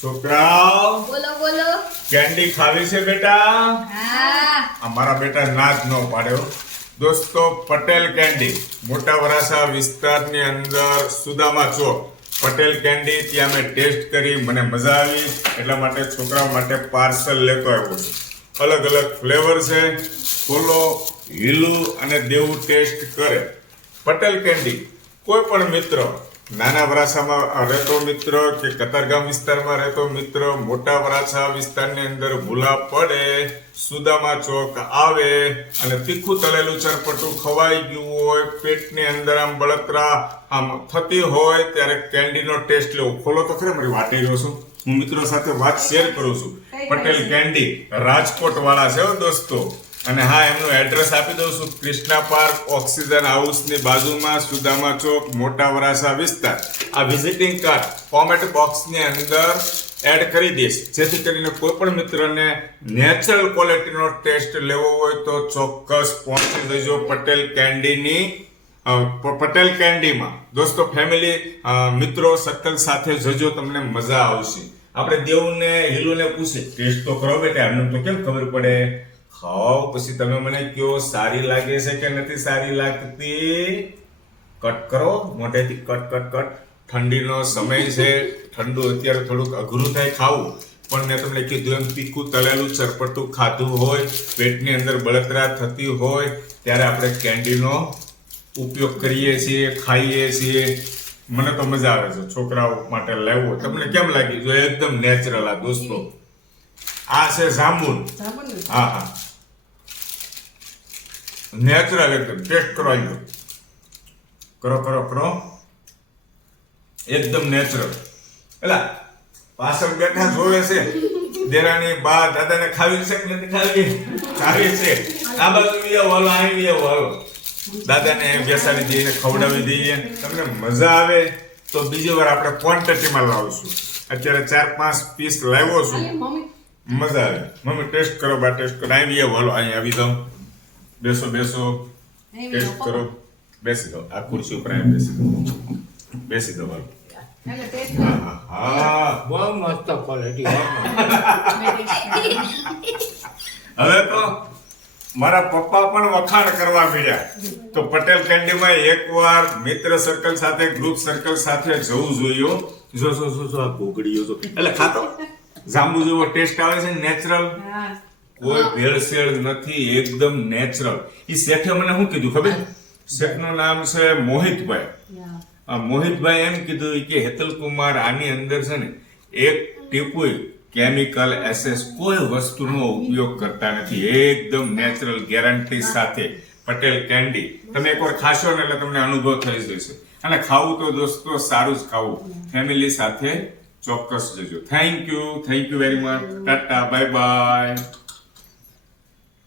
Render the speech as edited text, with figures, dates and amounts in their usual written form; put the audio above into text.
છોકરાઓ બોલો બોલો. કેન્ડી ખાવી છે બેટા? હા. અમારા બેટા ના જ ન પાડ્યો. દોસ્તો, પટેલ કેન્ડી મોટા વરાછા વિસ્તારની અંદર સુદામા ચોક પટેલ કેન્ડી ત્યાં મેં ટેસ્ટ કરી, મને મજા આવી, એટલા માટે છોકરાઓ માટે પાર્સલ લેતો આવ્યો છું. અલગ અલગ ફ્લેવર છે. ખોલો, હીલું અને દેવું ટેસ્ટ કરે. પટેલ કેન્ડી કોઈ પણ મિત્ર, નાના વરાછામાં રહેતો મિત્ર કે કતારગામ વિસ્તારમાં રહેતો મિત્ર, મોટા વરાછા વિસ્તારની અંદર ભૂલા પડે, સુદામા ચોક આવે અને તીખું તળેલું ચરપટું ખવાઈ ગયું હોય, પેટની અંદર આમ બળતરા આમ થતી હોય, ત્યારે કેન્ડીનો ટેસ્ટ લેવો. ખોલો તો ખરે, મારી વાટી રહ્યો છું, હું મિત્રો સાથે વાત શેર કરું છું. પટેલ કેન્ડી રાજકોટ વાળા છે દોસ્તો. અને હા, એમનું એડ્રેસ આપી દઉં છું. કૃષ્ણા પાર્ક ઓક્સિજન હાઉસની બાજુમાં, સુદામા ચોક, મોટા વરાછા વિસ્તાર. આ વિઝિટિંગ કાર્ડ કોમેન્ટ બોક્સની અંદર એડ કરી દઈશ, જેથી કરીને કોઈ પણ મિત્રને નેચરલ ક્વોલિટીનો ટેસ્ટ લેવો હોય તો ચોક્કસ પહોંચી જજો પટેલ કેન્ડીની પટેલ કેન્ડીમાં. દોસ્તો, ફેમિલી મિત્રો સર્કલ સાથે જજો, તમને મજા આવશે. આપણે દેવને હિલુને પૂછે ટેસ્ટ તો કરો બેટા, એમને તો કેમ ખબર પડે? ખાઓ પછી તમે મને કયો સારી લાગે છે કે નથી સારી લાગતી. કટ કરો મોઢેથી, કટ કટ કટ. ઠંડીનો સમય છે, ઠંડુ અત્યારે થોડુંક અઘરું થાય ખાવું, પણ મેં તમને કીધું એમ તીખું તળેલું ચરપટું ખાધું હોય, પેટની અંદર બળતરા થતી હોય, ત્યારે આપણે કેન્ડીનો ઉપયોગ કરીએ છીએ, ખાઈએ છીએ. મને તો મજા આવે છે. છોકરાઓ માટે લેવો. તમને કેમ લાગી? જો એકદમ નેચરલ. આ દોસ્તો, આ છે જાંબુન. હા હા, નેચરલ એકદમ. ટેસ્ટ કરો, આવ્યો કરો કરો કરો, એકદમ નેચરલ. એલા પાછળ બેઠા જોવે છે દેરાણી બા દાદાને ખાવી છે કે નથી ખાવી? ખાવી છે. આ બાજુ વાલો, આવી વાલો, દાદાને બેસાડી દઈએ, ખવડાવી દઈએ. તમને મજા આવે તો બીજી વાર આપણે ક્વોન્ટિટીમાં લાવશું. અત્યારે 4-5 પીસ લાવ્યો છું. મજા આવે. મમ્મી ટેસ્ટ કરો, બા ટેસ્ટ કરો. આવી વાલો, અહીં આવી જાઓ, બેસો બેસો, ટેસ્ટ કરો. બેસી જાઓ, આ ખુરશી ઉપર અહીં બેસી જાઓ, બેસી જાઓ વાલો. બહુ મસ્ત ક્વોલિટી. હવે તો મારા પપ્પા પણ વખાણ કરવા મળ્યા. તો પટેલ કેન્ડીમાં એકવાર મિત્ર સર્કલ સાથે, ગ્રુપ સર્કલ સાથે જવું જોઈએ. જો જો જો આ ઘોઘડીઓ તો એટલે ખાતો જાંબુ જેવો ટેસ્ટ આવે છે, નેચરલ. કોઈ ભેળસેળ નથી, એકદમ નેચરલ. ઈ શેઠે મને શું કીધું ખબર? શેઠનું નામ છે મોહિતભાઈ. મોહિતભાઈ એમ કીધું કે હેતલકુમાર, આની અંદર છે ને એક ટીપુય કેમિકલ એસેસ કોઈ વસ્તુનો ઉપયોગ કરતા નથી, એકદમ નેચરલ ગેરંટી સાથે. પટેલ કેન્ડી તમે એકવાર ખાશો ને એટલે તમને અનુભવ થઈ જશે. અને ખાવું તો દોસ્તો સારું જ ખાવું. ફેમિલી સાથે ચોક્કસ જજો. Thank you very much. Tata, bye bye.